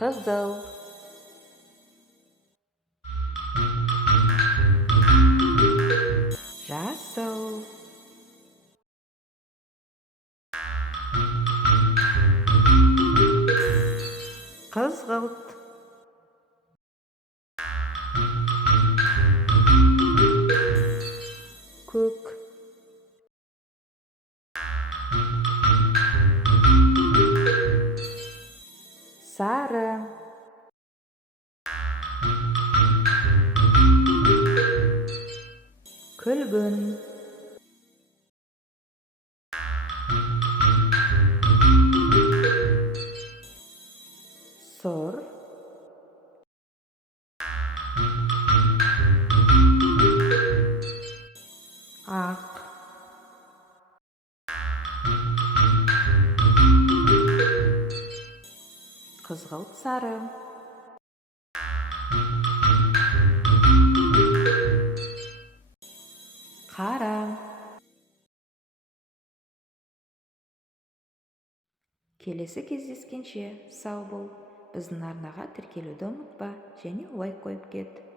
Қызыл. Жасыл. Қызғылт. Көк. Сары. Күлгін. Сұр. Ақ. Қызғылт сары. Қара. Келесі кездескенше сау бол. Біздің арнаға тіркелуді ұмытпа және лайк қойып кет.